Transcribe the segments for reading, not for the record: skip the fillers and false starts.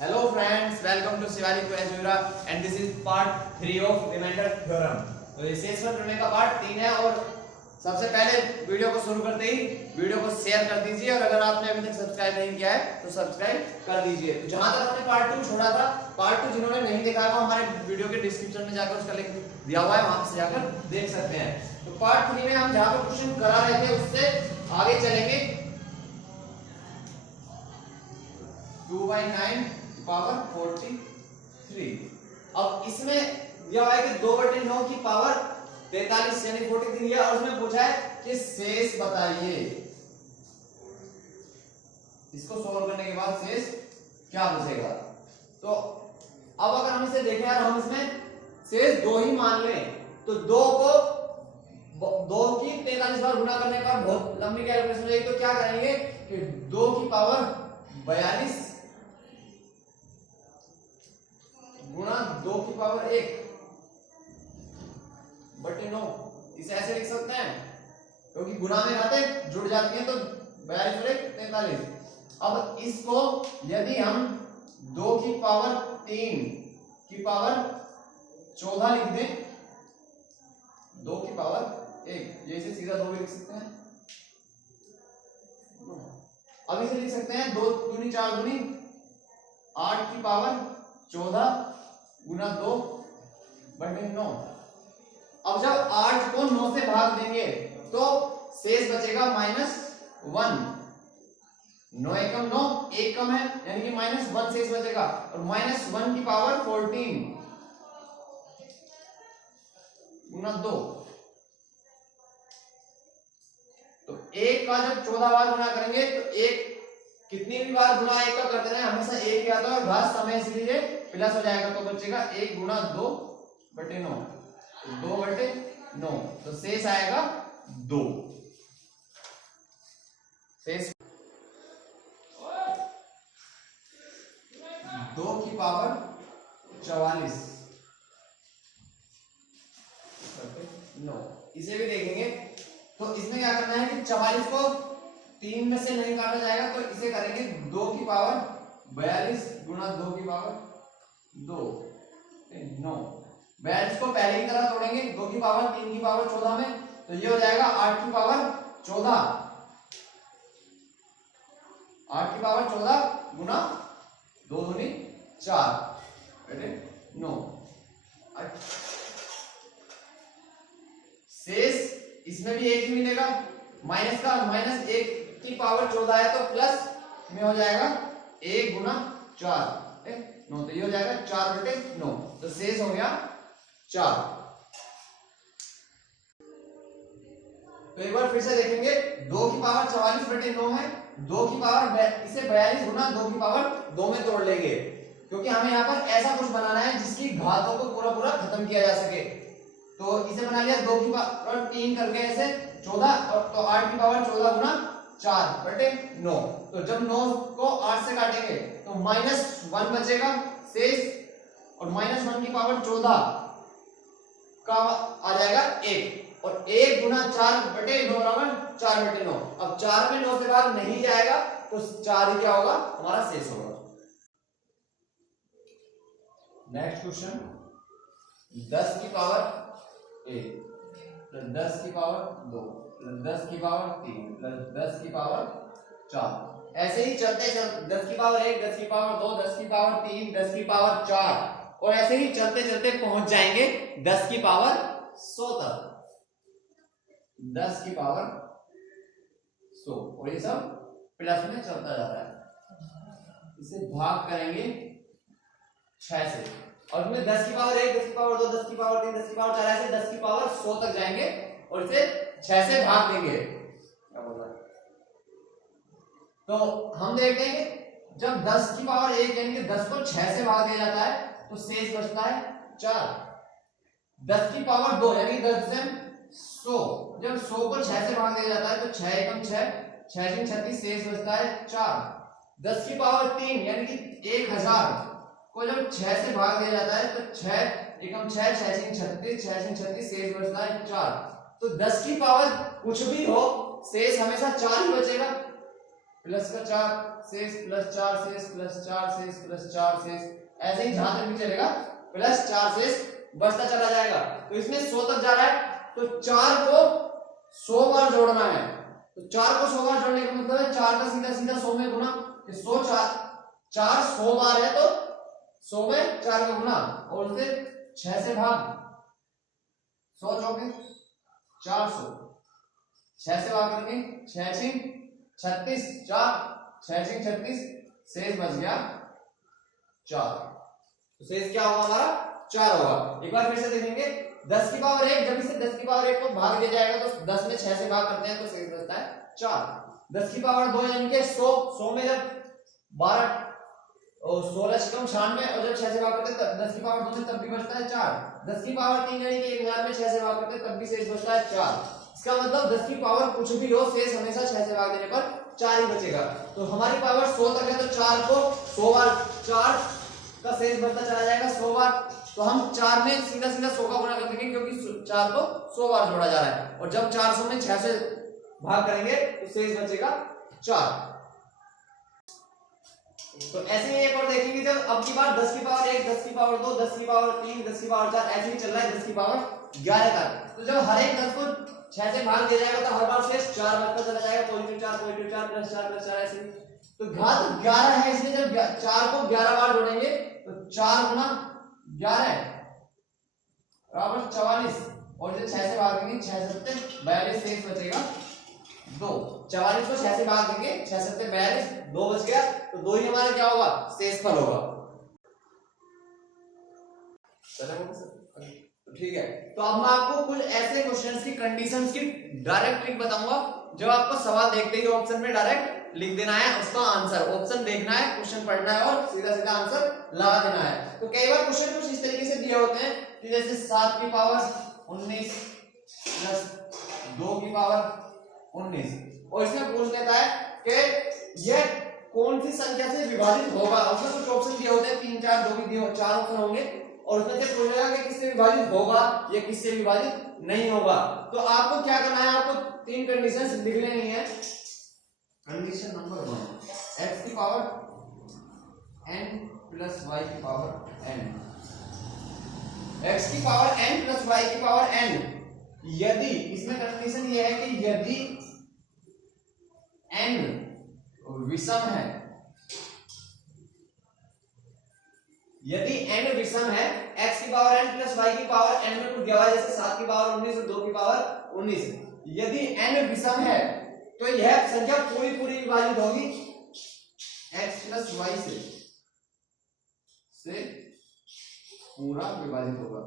Hello friends, welcome to Shivali Kuajura and this is part 3 of remainder theorem। तो ये शेषफल प्रमेय का part 3 है और सबसे पहले वीडियो को शुरू करते ही वीडियो को शेयर कर दीजिए और अगर आपने अभी तक सब्सक्राइब नहीं किया है तो सब्सक्राइब कर दीजिए। तो जहां तक हमने पार्ट 2 छोड़ा था, पार्ट 2 जिन्होंने नहीं देखा है वो हमारे वीडियो के डिस्क्रिप्शन में जाकर उसका लिंक दिया हुआ है, वहां से जाकर देख सकते हैं। तो पार्ट 3 में हम जहां पर क्वेश्चन करा रहे थे उससे आगे चलेंगे। 2/9 पावर 43। अब इसमें यह है कि 2/9 की पावर 43 यानी 43 है और उसमें पूछा है कि शेष बताइए। इसको सॉल्व करने के बाद शेष क्या बचेगा। तो अब अगर हम इसे देखें यार, हम इसमें शेष 2 ही मान लें तो 2 की 43 बार गुना करने का बहुत लंबी कैलकुलेशन हो जाएगी। तो क्या करेंगे कि 2 की पावर 42 गुणा 2 की पावर 1 बटे 9। इसे ऐसे लिख सकते हैं क्योंकि गुणा में बातें जुड़ जाती हैं। तो 42 और 1 43। अब इसको यदि हम 2 की पावर 3 की पावर 14 लिख दें, 2 की पावर 1, ये इसे सीधा 2 भी लिख सकते हैं। अब इसे लिख सकते हैं 2 दूनी 4 दूनी 8 की पावर 14 गुना 2 बटे 9। अब जब 8 को 9 से भाग देंगे तो शेष बचेगा -1। 9 एकम 9, 1 कम है यानी कि -1 शेष बचेगा और -1 की पावर 14 गुना 2। तो 1 का जब 14 बार गुना करेंगे तो 1 कितनी भी बार गुना 1 का करते हैं हमेशा 1 ही आता है और घात समय इसलिए प्लस हो जाएगा। तो बचेगा 1 गुना 2 बटे 9, 2 बटे 9। तो शेष आएगा 2। शेष 2 की पावर 44 9। इसे भी देखेंगे तो इसमें क्या करना है कि 44 को 3 में से नहीं काटा जाएगा तो इसे करेंगे 2 की पावर 42 गुणा 2 की पावर 2 9। 42 को पहले की तरह तोड़ेंगे 2 की पावर 3 की पावर 14 में, तो ये हो जाएगा 8 की पावर 14। 8 की पावर 14 गुना 2 दूनी 4 बटे 9। शेष इसमें भी 1 ही मिलेगा, माइनस का -1 की पावर 14 है तो प्लस में हो जाएगा 1 गुना 4 9। तो ये हो जाएगा 4 बटे 9। तो शेष हो गया 4। तो एक बार फिर से देखेंगे 2 की पावर 44 बटे 9 है। 2 की पावर इसे 42 गुना 2 की पावर 2 में तोड़ लेंगे क्योंकि हमें यहाँ पर ऐसा कुछ बनाना है जिसकी घातों को पूरा पूरा खत्म किया जा सके। तो इसे बना लिया 2 की पावर 3 करके ऐसे 14 और तो 8 की पावर 14 गुना 4 बटे 9। तो जब 9 को 8 से काटेंगे तो -1 बचेगा शेष और -1 की पावर 14 का आ जाएगा 1 और 1 गुना 4 बटे 9 बराबर 4 बटे 9। अब 4 में 9 से भाग नहीं जाएगा तो 4 ही क्या होगा हमारा शेष होगा। नेक्स्ट क्वेश्चन 10 की पावर 1 प्लस 10 की पावर 2 प्लस 10 की पावर 3 प्लस 10 की पावर 4। ऐसे ही चलते 10 की पावर 1 10 की पावर 2 10 की पावर 3 10 की पावर 4 और ऐसे ही चलते चलते पहुंच जाएंगे 10 की पावर 100 तक। 10 की पावर 100 और ये सब प्लस में चलता जाता है। इसे भाग करेंगे 6 से और इसमें 10 की पावर 1 10 की पावर 2 10 की पावर 3 10 की पावर 4 ऐसे 10 की पावर 100 तक जाएंगे और इसे 6 से भाग देंगे। क्या बोल रहा है? तो हम देखते हैं कि जब 10 की पावर 1 यानी कि 10 को 6 से भाग दिया जाता है तो शेष बचता है 4। 10 की पावर 2 यानी 10 से 100, जब 100 को 6 से भाग दिया जाता है तो 6 एकम 6 6 3 36 शेष बचता है 4। 10 की पावर 3 यानी कि 1000 को जब 6 से भाग दिया जाता है तो 6 एकम 6 6 3 36 6 3 36 शेष बचता है 4। तो 10 की पावर कुछ भी हो शेष हमेशा 4 ही बचेगा। प्लस का 4 शेष प्लस 4 शेष प्लस 4 शेष प्लस 4 शेष, ऐसे ही जहां तक भी चलेगा प्लस 4 शेष बचता चला जाएगा। तो इसमें 100 तक जा रहा है, तो 4 को 100 बार जोड़ना है। तो 4 को 100 बार जोड़ने का मतलब है 4 का सीधा सीधा 100 में गुना, 100 4 100 बार है तो 100 में 4 का गुना, और उसे 6 से भाग, 100 चौके 400, 6 से भाग करेंगे 6 6 36, 4 6 6 36, शेष बच गया 4। तो शेष क्या होगा हमारा 4 होगा। एक बार फिर से देखेंगे, 10 की पावर 1, जब इसे 10 की पावर 1 को भाग दिया जाएगा तो 10 में 6 से भाग करते हैं तो शेष बचता है 4। 10 की पावर 2 यानी कि 100 में जब 12 और 16 से कम 96, और जब 6 से भाग करते हैं तब 10 की पावर 2 में तब भी बचता है 4। 10 की पावर 3 यानी कि 1000 में 6 से भाग करते हैं तब भी शेष बचता है 4। इसका मतलब 10 की पावर कुछ भी हो, शेष हमेशा 6 से भाग देने पर 4 ही बचेगा। तो हमारी पावर 100 तक है, तो 4 को 100 बार 4 का शेष बढ़ता चला जाएगा 100 बार। तो हम 4 में सीधा सीधा 100 का गुणा कर देंगे, क्योंकि 4 को 100 बार जोड़ा जा रहा है, और जब 400 में 6 से भाग करेंगे तो शेष बचेगा 4। तो ऐसे ही एक और देखेंगे, जब अब की बार 10 की पावर 1, 10 की पावर 2, 10 की पावर 3, 10 की पावर 4, ऐसे ही चल रहा है 10 की पावर 11 तक। तो जब हर एक 10 को 6 से भाग दिया जाएगा तो हर बार शेष 4 बढ़ता चला जाएगा, पॉजिटिव 4 प्लस 4 ऐसे। तो घात 11 है, इसलिए जब 4 को 11 बार जोड़ेंगे तो 4 गुना 11 बराबर 44, और जब 6 से भाग देंगे 6 7 42, शेष बचेगा 2। 44 को 6 से भाग देंगे 6 7 42, 2 बच गया, तो 2 ही हमारा क्या होगा शेषफल होगा। तो ठीक है, तो अब मैं आपको कुछ ऐसे क्वेश्चंस की कंडीशंस की डायरेक्ट ट्रिक बताऊंगा, जो आपको सवाल देखते ही ऑप्शन में डायरेक्ट लिख देना है, उसका आंसर ऑप्शन देखना है, क्वेश्चन पढ़ना है और सीधा सीधा आंसर लगा देना है। तो कई बार क्वेश्चन कुछ इस तरीके से दिए होते हैं कि जैसे 7 की पावर 19 प्लस 2 की पावर 19, और इसमें पूछ लेता है कि यह कौन सी संख्या से विभाजित होगा। उसमें कुछ ऑप्शन दिए होते हैं 3 4 2 भी दिए, 4 ऑप्शन होंगे, और उसमें से पूछेगा कि किससे विभाजित होगा या किससे विभाजित नहीं होगा। तो आपको क्या करना है, आपको 3 कंडीशंस लिख लेनी है। कंडीशन नंबर 1, x की पावर n प्लस y की पावर n, x की पावर n प्लस y की पावर n, यदि इसमें कंडीशन ये है कि यदि n विषम है, यदि n विषम है, x की पावर n प्लस y की पावर n में टूट गया हुआ, जैसे 7 की पावर 19 और 2 की पावर 19, यदि n विषम है तो यह संख्या पूरी पूरी विभाजित होगी x प्लस y से पूरा विभाजित होगा।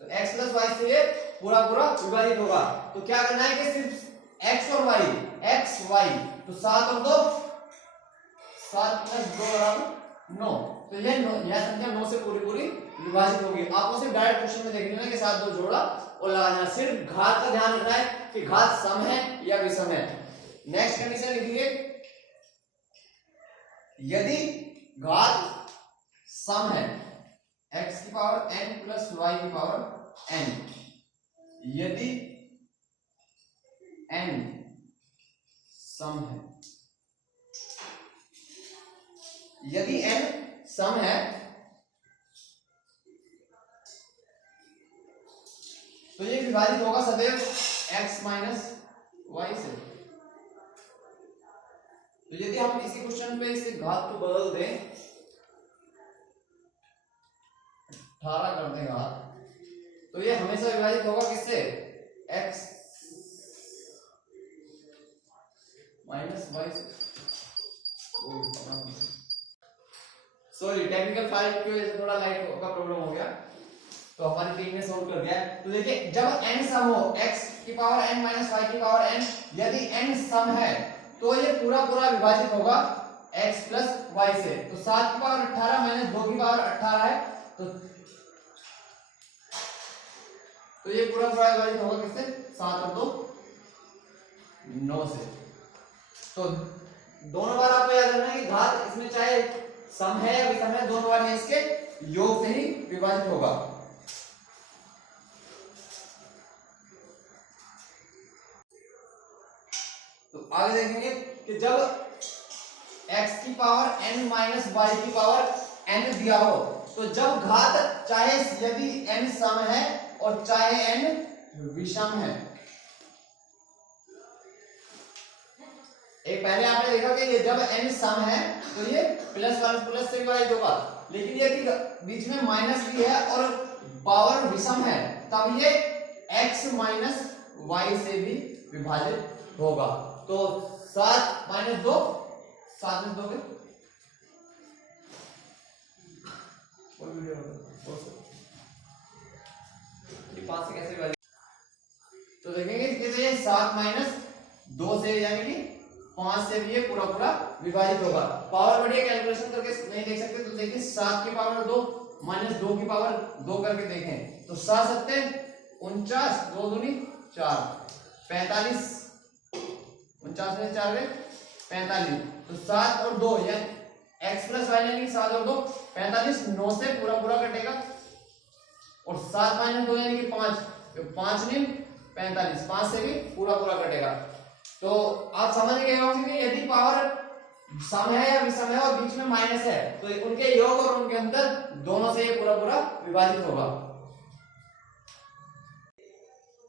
तो x प्लस y से पूरा पूरा विभाजित होगा। तो क्या करना है कि सिर्फ x और y, x y, तो 7 और 2 7 प्लस 2 बराबर 9, तो यह संख्या 9 से पूरी पूरी विभाजित होगी। आपको सिर्फ डायरेक्ट क्वेश्चन में देखना है कि 7 2 जोड़ा और लगाना, सिर्फ घात का ध्यान रखना है कि घात सम है या विषम है। नेक्स्ट कंडीशन लिखिए, यदि घात सम है, x की पावर n प्लस y की पावर n, यदि n सम है, यदि n सम है तो ये विभाजित होगा सदैव x माइनस y से। तो यदि हम इसी क्वेश्चन पे इसे घात को बदल दें, 18 कर दें घात, तो ये हमेशा विभाजित होगा किससे, x माइनस y से। सॉरी, टेक्निकल फाइल की वजह से थोड़ा लाइट का प्रॉब्लम हो गया, तो हमारी टीम ने सोल्व कर दिया। तो देखिए, जब n सम हो, x की पावर n माइनस y की पावर n, यदि n सम है तो ये पूरा पूरा विभाजित होगा x प्लस y से। तो 7 की पावर 18 माइनस 2 की पावर 18 है, तो ये पूरा पूरा विभाजित होगा किससे, 7 और 2 9 से। तो दोनों बार आपको याद रखना है कि घात इसमें चाहे सम है या विषम है, दोनों बार इसके योग से ही विभाजित होगा। तो आगे देखेंगे कि जब x की पावर n माइनस y की पावर n दिया हो, तो जब घात चाहे यदि n सम है और चाहे n विषम है। एक पहले आपने देखा कि ये जब n सम है तो ये प्लस वन प्लस से विभाजित होगा, लेकिन यदि बीच में माइनस भी है और पावर विषम है तब ये x माइनस वाई से भी विभाजित होगा। तो 7 माइनस 2 7 में दोगे ये 5 से कैसे विभाजित, तो देखेंगे कि 7 माइनस 2 से यानी कि 5 से भी ये पूरा पूरा विभाजित होगा। पावर बढ़िया कैलकुलेशन करके नहीं देख सकते तो देखिए 7 की पावर 2 माइनस 2 की पावर 2 करके देखें तो 7 सत्ते 49, 2 दूनी 4, 45, 49 में 4 गए 45, तो 7 और 2 यानी x प्लस वाई यानी 7 और 2 45, 9 से पूरा पूरा कटेगा और 7 माइनस 2 यानी कि 5, तो 5 नहीं 45, 5 से भी पूरा पूरा कटेगा। तो आप समझ गए होंगे कि यदि पावर सम है या विषम है और बीच में माइनस है तो उनके योग और उनके अंतर दोनों से ये पूरा पूरा विभाजित होगा।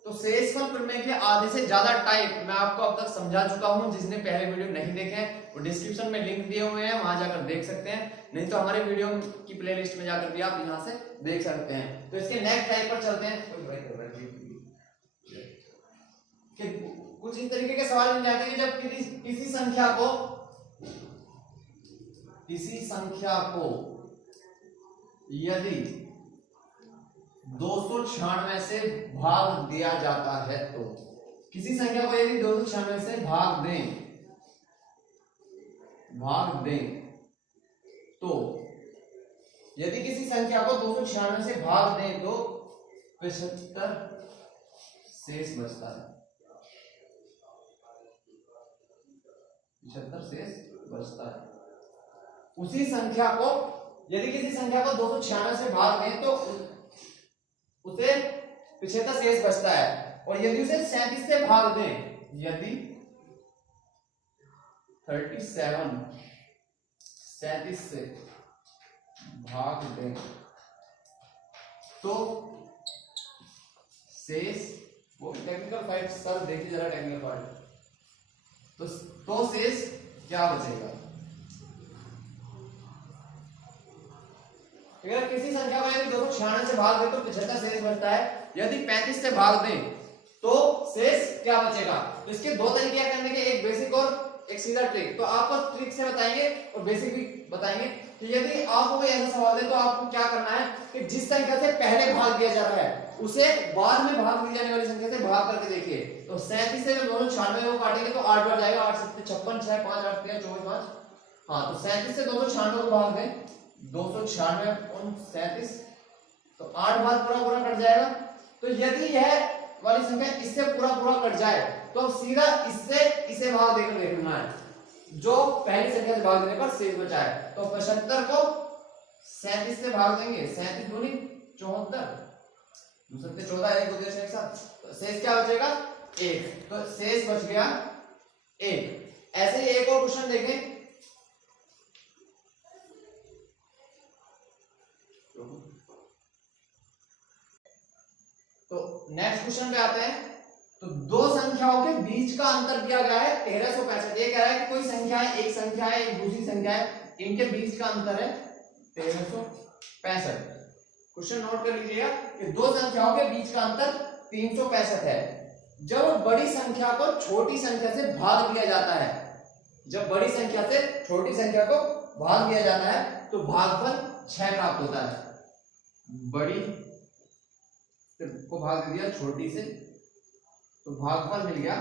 तो शेषफल प्रमेय के आधे से ज्यादा टाइप मैं आपको अब तक समझा चुका हूं। जिसने पहले वीडियो नहीं देखे हैं वो डिस्क्रिप्शन में लिंक दिए हुए हैं, वहां जाकर देख सकते हैं, नहीं तो हमारे वीडियो की प्लेलिस्ट में जाकर भी आप यहां से देख सकते हैं। तो इसके नेक्स्ट टाइप पर चलते हैं। कुछ इस तरीके के सवाल मिल जाते हैं कि जब किसी संख्या को यदि 296 से भाग दिया जाता है, तो किसी संख्या को यदि 296 से भाग दें तो यदि किसी संख्या को 296 से भाग दें तो 75 शेष बचता है। 75 शेष बचता है। उसी संख्या को यदि किसी संख्या को 296 से भाग दें तो उसे 75 शेष बचता है, और यदि उसे 37 से भाग दें, यदि 37 से भाग दें तो शेष, वो टेक्निकल पार्ट सर देखिए जरा टेक्निकल पार्ट, तो शेष क्या बचेगा। अगर किसी संख्या को यदि 296 से भाग दें तो 75 शेष बचता है, यदि 35 से भाग दें तो शेष क्या बचेगा। तो इसके दो तरीके करने के, एक बेसिक और एक सीधा ट्रिक। तो आपको ट्रिक से बताएंगे और बेसिक भी बताएंगे कि यदि आपको कोई ऐसा सवाल दे तो आपको क्या करना है कि जिस संख्या से पहले भाग दिया जा रहा है उसे बाद में भाग दी जाने वाली संख्या से भाग करके देखिए। तो 37 से जब दोनों 96 को काटेंगे तो 8 बार जाएगा, 8 7 56, 6 5 8 13 24 5। हाँ, तो 37 से 296 को भाग दें, 296 और 37, तो 8 बार पूरा पूरा कट जाएगा। तो यदि यह वाली संख्या इससे पूरा पूरा कट जाए तो सीधा इससे इसे भाग देकर देखना है, जो पहली संख्या से भाग देने पर शेष बचा है। तो 75 को 37 से भाग देंगे, 37 दूनी 74, दूसरे 14, एक दो एक साथ, तो शेष क्या बचेगा 1, तो शेष बच गया 1। ऐसे ही एक और क्वेश्चन देखें। तो नेक्स्ट क्वेश्चन पे आते हैं। तो दो संख्याओं के बीच का अंतर दिया गया है 1365। ये कह रहा है कि कोई संख्या है, एक संख्या है, एक दूसरी संख्या है, इनके बीच का अंतर है 1365। क्वेश्चन नोट कर लीजिएगा कि दो संख्याओं के बीच का अंतर 365 है। जब बड़ी संख्या को छोटी संख्या से भाग दिया जाता है, जब बड़ी संख्या से छोटी संख्या को भाग दिया जाता है तो भागफल 6 प्राप्त होता है। बड़ी को भाग दिया छोटी से तो भागफल मिल गया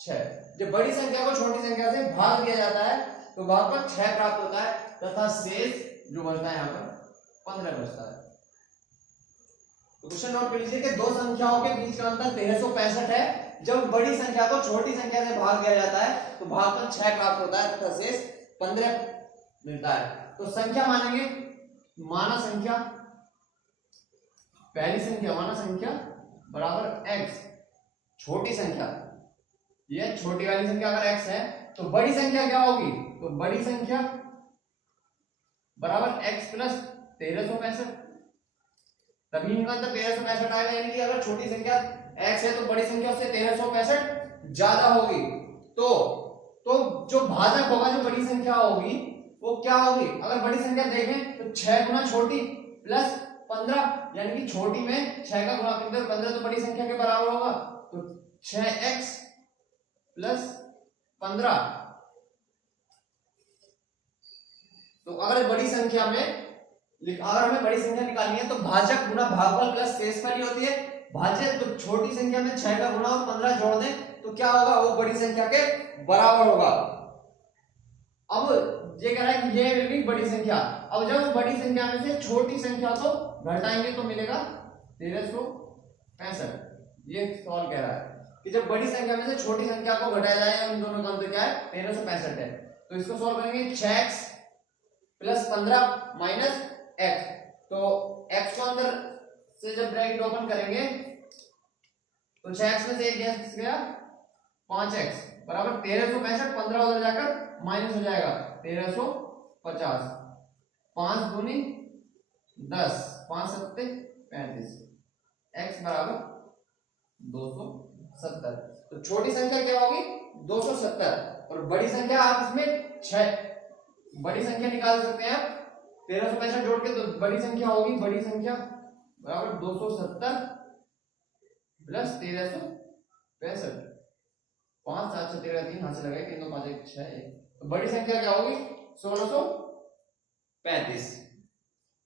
6। जब बड़ी संख्या को छोटी संख्या से भाग दिया जाता है तो भागफल 6 प्राप्त होता है तथा शेष जो बचता है यहाँ पर 15 बचता है। तो क्वेश्चन नोट कर लीजिए कि दो संख्याओं के बीच का अंतर 1365 है। जब बड़ी संख्या को छोटी संख्या से भाग दिया जाता है तो भागफल 6 प्राप्त होता है तथा शेष 15 मिलता है। तो संख्या मानेंगे, माना संख्या, पहली संख्या माना संख्या बराबर x, छोटी संख्या ये छोटी वाली संख्या अगर x है तो बड़ी संख्या क्या होगी, तो बड़ी संख्या बराबर x प्लस 1365, तभी इनका अंतर 1365 आएगा। यानी कि अगर छोटी संख्या x है तो बड़ी संख्या उससे 1365 ज्यादा होगी। तो जो भाजक होगा, जो बड़ी संख्या होगी वो क्या होगी, अगर बड़ी संख्या देखें तो 6 गुना छोटी प्लस 15, यानी कि छोटी में 6 का गुणा करते हैं 15 तो बड़ी संख्या के बराबर होगा। तो 6x प्लस 15। तो अगर बड़ी संख्या में अगर हमें बड़ी संख्या निकालनी है तो भाजक गुना भागफल प्लस शेषफल ही होती है। भाज्य तो छोटी संख्या में 6 का गुणा और 15 जोड़ दें तो क्या होगा, वो बड़ी संख्या के बराबर होगा। अब ये कह रहा है कि ये भी बड़ी संख्या, अब जब बड़ी संख्या में से छोटी संख्या को घटाएंगे तो मिलेगा 1365। ये सवाल कह रहा है कि जब बड़ी संख्या में से छोटी संख्या को घटाया जाए, उन दोनों का अंतर क्या है, 1365 है। तो इसको सॉल्व करेंगे, 6x प्लस 15 माइनस x, तो x को अंदर से जब ब्रैकेट ओपन करेंगे तो 6x में से एक गया 5x बराबर 1365, 15 उधर जाकर माइनस हो जाएगा 1350, 5 दूनी 10, 5 सत्ते 35, x बराबर 270। तो छोटी संख्या क्या होगी 270 और बड़ी संख्या आप इसमें 6 बड़ी संख्या निकाल सकते हैं आप 1365 जोड़ के, तो बड़ी संख्या होगी, बड़ी संख्या बराबर 270 प्लस 1365, 5 7 6 13 3 हाथ से लगाए 3 2 5 1 6 1, तो बड़ी संख्या क्या होगी 1635।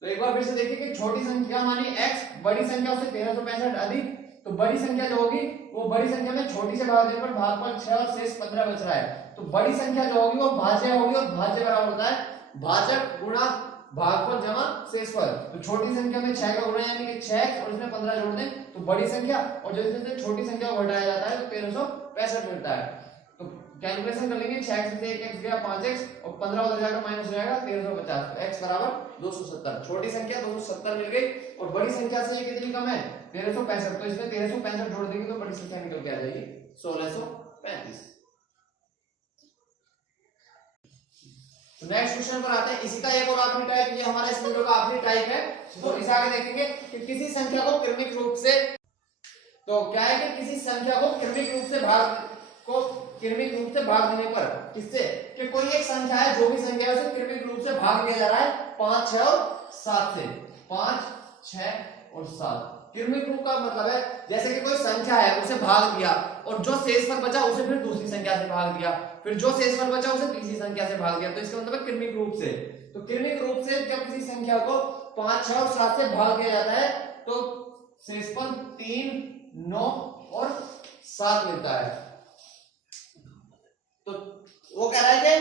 तो एक बार फिर से देखिए कि छोटी संख्या मानी x, बड़ी संख्या उससे 1365 अधिक, तो बड़ी संख्या जो होगी वो बड़ी संख्या में छोटी से भाग देने पर भागफल 6 और शेष 15 बच रहा है। तो बड़ी संख्या जो होगी वो भाज्य होगी और भाज्य बराबर होता है भाजक गुणा भागफल जमा शेषफल। तो छोटी संख्या में 6 का गुणा यानी कि 6x और इसमें 15 जोड़ दें तो बड़ी संख्या, और जब इसमें से छोटी संख्या को घटाया जाता है तो 1365 मिलता है। तो कैलकुलेशन कर लेंगे, 6x से 1x गया 5x और 15 उधर जाकर माइनस हो जाएगा 1350, तो x बराबर 270। छोटी संख्या 270 मिल गई और बड़ी संख्या से ये कितनी कम है 1365, तो इसमें 1365 जोड़ देंगे तो बड़ी संख्या निकल के आ जाएगी 1635। तो नेक्स्ट क्वेश्चन पर आते हैं, इसी का एक और आखिरी टाइप, ये हमारा इस वीडियो का आखिरी टाइप है। तो इसे आगे देखेंगे कि किसी संख्या को क्रमिक रूप से, तो क्या है कि किसी संख्या को क्रमिक रूप से भाग देने पर, किससे, कि कोई एक संख्या है, जो भी संख्या है उसे क्रमिक रूप से भाग दिया जा रहा है 5 6 और 7 से, 5 6 और 7। क्रमिक रूप का मतलब है जैसे कि कोई संख्या है उसे भाग दिया और जो शेषफल बचा उसे फिर दूसरी संख्या से भाग दिया, फिर जो शेषफल बचा उसे तीसरी संख्या से भाग दिया, तो इसका मतलब है क्रमिक रूप से। तो क्रमिक रूप से जब किसी संख्या को 5 6 और 7 से भाग दिया जाता है तो शेषफल 3 9 और 7 मिलता है। तो वो कह रहा है कि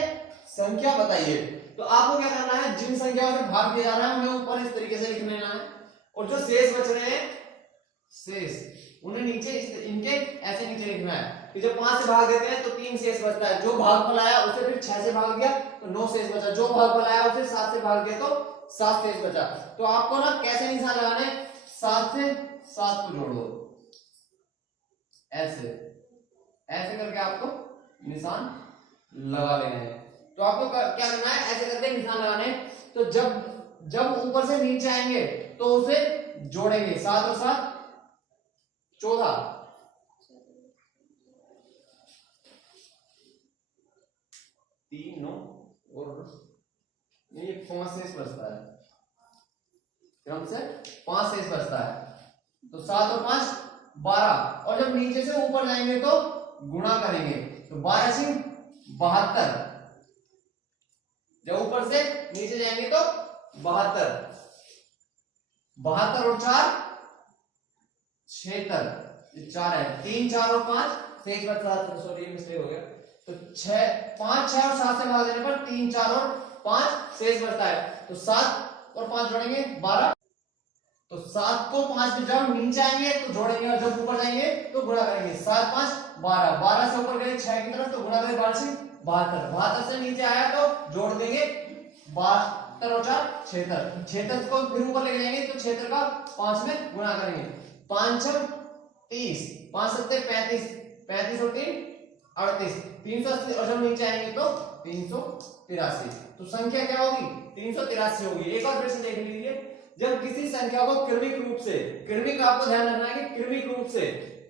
संख्या बताइए, तो आपको क्या करना है, जिन संख्याओं से भाग दिया जा रहा है उन्हें ऊपर इस तरीके से लिख लेना है और जो शेष बच रहे हैं शेष उन्हें नीचे इनके ऐसे नीचे लिखना है कि जब 5 से भाग देते हैं तो 3 शेष बचता है, जो भागफल आया उसे फिर 6 से भाग दिया तो 9 शेष बचा, जो भागफल आया उसे 7 से भाग दिया तो 7 शेष बचा। तो आपको ना कैसे निशान लगाने, 7 से 7 को जोड़ दो, ऐसे ऐसे करके आपको निशान लगा लेना है। तो आपको क्या करना है, ऐसे करके निशान लगाने, तो जब ऊपर से नीचे आएंगे तो उसे जोड़ेंगे, 7 और 7 14, 3 9 और ये 5 शेष बचता है, क्रम से 5 शेष बचता है, तो 7 और 5 12, और जब नीचे से ऊपर जाएंगे तो गुणा करेंगे, तो 12 से 72, जब ऊपर से नीचे जाएंगे तो 72, 72 और 4 76, ये 4 है, 3 4 और 5 शेष बचता है, सॉरी मिस्टेक हो गया, तो 5 6 और 7 से भाग देने पर 3 4 और 5 शेष बचता है, तो 7 और 5 जोड़ेंगे 12, तो 7 को 5 में जब नीचे आएंगे तो जोड़ेंगे और जब ऊपर जाएंगे तो गुणा करेंगे, 7 5 12, 12 से ऊपर गए 6 की तरफ तो गुणा करेंगे 12 से 72, 72 से नीचे आया तो जोड़ देंगे 72 और 4 76, 76 को फिर ऊपर लेके जाएंगे तो 76 का 5 में गुणा करेंगे, 5 6 30, 5 7 35, 35 और 3 38 380 और जब नीचे आएंगे तो 383। तो संख्या क्या होगी 383 होगी। एक और प्रश्न देख लीजिए, जब किसी संख्या को क्रमिक रूप से, क्रमिक आपको ध्यान रखना है कि क्रमिक रूप से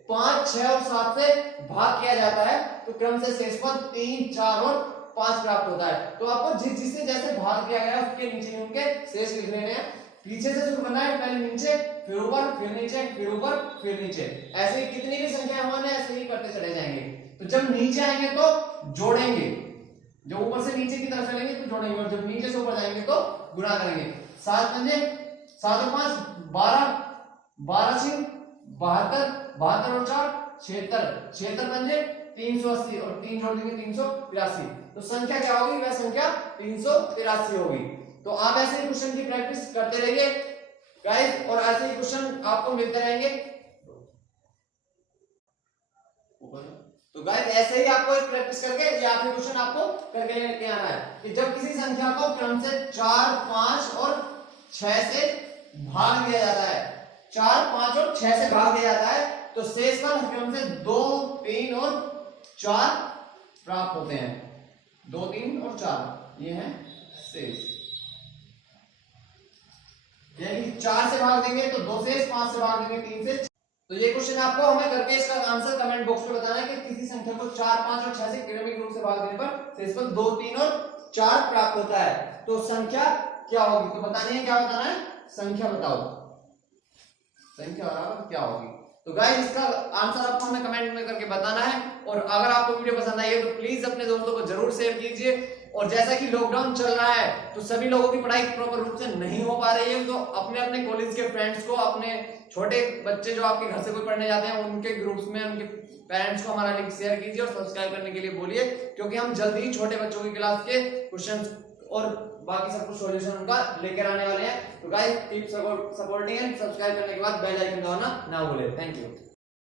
5, 6 और 7 से भाग किया जाता है तो क्रम से शेषफल 3, 4 और 5 प्राप्त होता है। तो आपको जिससे जैसे भाग किया गया उसके नीचे उनके शेष लिख लेने हैं। पीछे से शुरू करना है, पहले नीचे फिर ऊपर फिर नीचे फिर ऊपर फिर नीचे, ऐसे ही कितनी भी संख्या होने ऐसे ही करते चले जाएंगे। तो जब नीचे आएंगे तो जोड़ेंगे, जब ऊपर से नीचे की तरफ चलेंगे तो जोड़ेंगे और जब नीचे से ऊपर जाएंगे तो गुणा करेंगे। 7 पंजे 7 और 5 12, 12 6 72, 72 और 4 76, 76 पंजे 380 और 3 जोड़ देंगे 383। तो संख्या क्या होगी, वह संख्या 383 होगी। तो आप ऐसे ही क्वेश्चन की प्रैक्टिस करते रहिए गाइस, और ऐसे ही क्वेश्चन आपको मिलते रहेंगे। तो गाइस ऐसे ही आपको एक प्रैक्टिस करके ये आखिरी क्वेश्चन आपको करके लेके आना है कि जब किसी संख्या को क्रम से 4, 5 और 6 से भाग दिया जाता है, 4, 5 और 6 से भाग दिया जाता है तो शेषफल क्रम से 2, 3 और 4 प्राप्त होते हैं। 2, 3 और 4 ये है शेष, यानी 4 से भाग देंगे तो 2 शेष, 5 से भाग देंगे 3 से। तो ये क्वेश्चन आपको हमें करके इसका आंसर कमेंट बॉक्स में बताना है कि किसी संख्या को 4, 5 और 6 से क्रमिक रूप से भाग देने पर शेषफल 2, 3 और 4 प्राप्त होता है। तो संख्या क्या होगी, तो बतानी है, क्या बताना है, संख्या बताओ, संख्या बराबर क्या होगी। तो गाइस इसका आंसर आपको हमें कमेंट में करके बताना है। और अगर आपको वीडियो पसंद आई है तो प्लीज अपने दोस्तों को जरूर शेयर कीजिए। और जैसा कि लॉकडाउन चल रहा है तो सभी लोगों की पढ़ाई प्रॉपर रूप से नहीं हो पा रही है, तो अपने अपने कॉलेज के फ्रेंड्स को, अपने छोटे बच्चे जो आपके घर से कोई पढ़ने जाते हैं उनके ग्रुप्स में उनके पेरेंट्स को हमारा लिंक शेयर कीजिए और सब्सक्राइब करने के लिए बोलिए, क्योंकि हम जल्दी ही छोटे बच्चों की क्लास के क्वेश्चंस और बाकी सब कुछ सॉल्यूशन उनका लेकर आने वाले हैं। तो guys keep supporting and subscribe करने के बाद बेल आइकन दबाना ना भूलें। Thank you.